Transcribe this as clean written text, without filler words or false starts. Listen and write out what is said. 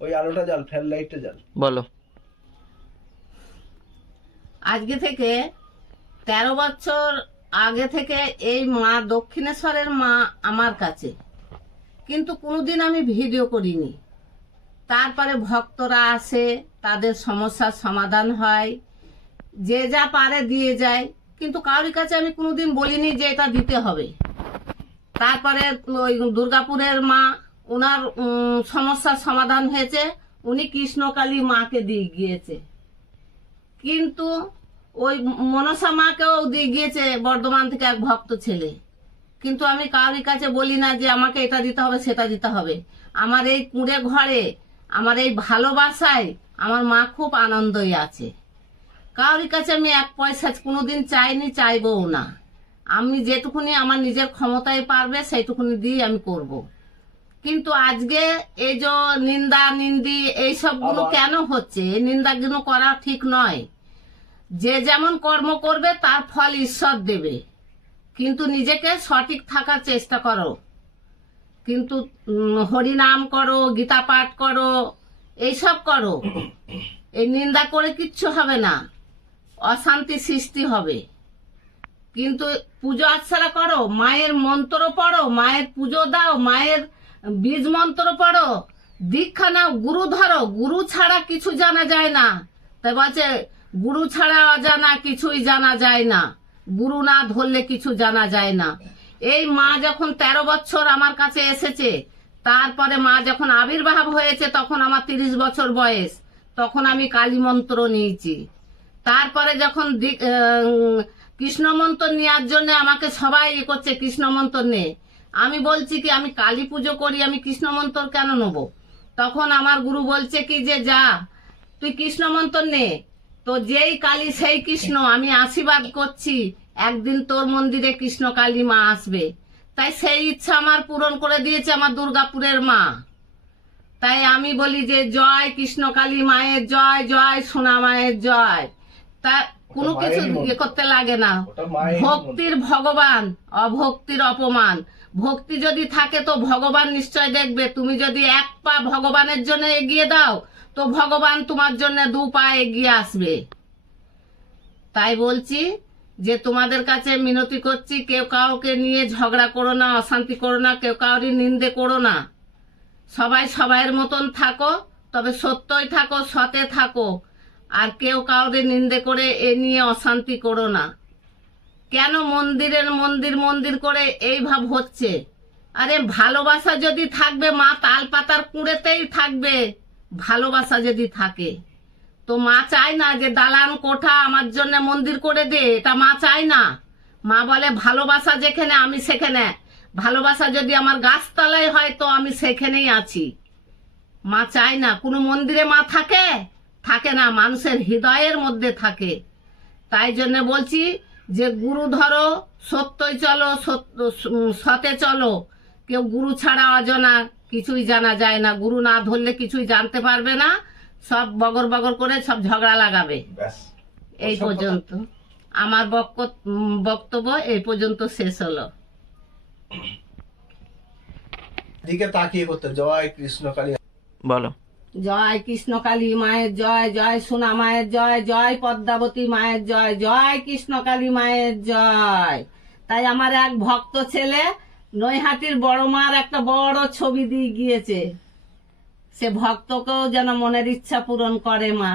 ওই আলোটা জ্বাল, ফ্যান লাইটটা জ্বাল। বলো। আজকে থেকে 13 বছর আগে থেকে এই মা দক্ষিণেশ্বরের মা আমার কাছে, কিন্তু কোনোদিন আমি ভিডিও করিনি। তারপরে ভক্তরা আসে, তাদের সমস্যার সমাধান হয়, যে যা পারে দিয়ে যায়, কিন্তু কারোর কাছে আমি কোনোদিন বলিনি যে এটা দিতে হবে। তারপরে ওই দুর্গাপুরের মা, ওনার সমস্যার সমাধান হয়েছে, উনি কৃষ্ণকালী মাকে দিয়ে গিয়েছে। কিন্তু ওই মনসা মাকেও দিয়ে গিয়েছে বর্ধমান থেকে এক ভক্ত ছেলে। কিন্তু আমি কারোর কাছে বলি না যে আমাকে এটা দিতে হবে সেটা দিতে হবে। আমার এই কুঁড়ে ঘরে, আমার এই ভালোবাসায় আমার মা খুব আনন্দই আছে। কারোর কাছে আমি এক পয়সা কোনোদিন চাইনি, চাইবও না। আমি যেটুকুনি আমার নিজের ক্ষমতায় পারবে সেইটুকুনি দিয়ে আমি করব। কিন্তু আজকে এই যে নিন্দা নিন্দি এইসবগুলো কেন হচ্ছে? এই নিন্দাগুলো করা ঠিক নয়। যে যেমন কর্ম করবে তার ফল ঈশ্বর দেবে, কিন্তু নিজেকে সঠিক থাকার চেষ্টা করো। কিন্তু হরিনাম করো, গীতা পাঠ করো, এইসব করো। এই নিন্দা করে কিচ্ছু হবে না, অশান্তি সৃষ্টি হবে। কিন্তু পুজো আর্চনা করো, মায়ের মন্ত্র পড়ো, মায়ের পুজো দাও, মায়ের বীজ মন্ত্র পড়ো, দীক্ষা নাও, গুরু ধরো। গুরু ছাড়া কিছু জানা যায় না। তাই বলছে গুরু ছাড়া অজানা কিছুই জানা যায় না, গুরু না ধরলে কিছু জানা যায় না। এই মা যখন 13 বছর আমার কাছে এসেছে, তারপরে মা যখন আবির্ভাব হয়েছে তখন আমার 30 বছর বয়স, তখন আমি কালী মন্ত্র নিয়েছি। তারপরে যখন কৃষ্ণ মন্ত্র নেওয়ার জন্য আমাকে সবাই করছে কৃষ্ণ মন্ত্র নে। আমি বলছি কি আমি কালী পুজো করি, আমি কৃষ্ণ মন্ত্র কেন নেবো? তখন আমার গুরু বলছে কি যে যা তুই কৃষ্ণ মন্ত্র নে, তো যেই কালী সেই কৃষ্ণ। আমি আশীর্বাদ করছি একদিন তোর মন্দিরে কৃষ্ণ কালী মা আসবে। তাই সেই ইচ্ছা আমার পূরণ করে দিয়েছে আমার দুর্গাপুরের মা। তাই আমি বলি যে জয় কৃষ্ণ কালী মায়ের জয়, জয় সোনা মায়ের জয়। তা কোনো কিছু ইয়ে করতে লাগে না। ভক্তির ভগবান, অভক্তির অপমান। ভক্তি যদি থাকে তো ভগবান নিশ্চয় দেখবে। তুমি যদি এক পা ভগবানের জন্য এগিয়ে দাও তো ভগবান তোমার জন্য 2 পা এগিয়ে আসবে। তাই বলছি যে তোমাদের কাছে মিনতি করছি, কেউ কাউকে নিয়ে ঝগড়া করো না, অশান্তি করো না, কেউ কাউরি নিন্দে করো না। সবাই সবাইয়ের মতন থাকো, তবে সত্যই থাকো, সতে থাকো। আর কেউ কাউরে নিন্দে করে এ নিয়ে অশান্তি করো না। কেন মন্দিরের মন্দির করে এই ভাব হচ্ছে? আরে ভালোবাসা যদি থাকবে মা তাল পাতার কুঁড়েতেই থাকবে। ভালোবাসা যদি থাকে তো মা চায় না যে দালান কোঠা আমার জন্য মন্দির করে দে, এটা মা চায় না। মা বলে ভালোবাসা যেখানে আমি সেখানে। ভালোবাসা যদি আমার গাছতলায় হয় তো আমি সেখানেই আছি। মা চায় না কোনো মন্দিরে মা থাকে, থাকে না, মানুষের হৃদয়ের মধ্যে থাকে। তাই জন্য বলছি যে গুরু ধরো, সত্যই চলো, সতে চলো। কেউ গুরু ছাড়া অজানা কিছুই জানা যায় না। গুরু না ধরলে কিছুই জানতে পারবে না, সব বগর বগর করে সব ঝগড়া লাগাবে। এই পর্যন্ত আমার বক্তব্য এই পর্যন্ত শেষ হলো। দিকে তাকিয়ে করতে জয় কৃষ্ণ কালী। বলো। জয় কৃষ্ণ কালী মায়ের জয়, জয় সোনা মায়ের জয়, জয় পদ্মাবতী মায়ের জয়, জয় কৃষ্ণ কালী মায়ের জয়। তাই আমার এক ভক্ত ছেলে নৈহাটির বড় মার একটা বড় ছবি দিয়ে গিয়েছে। সে ভক্তকেও যেন মনের ইচ্ছা পূরণ করে মা।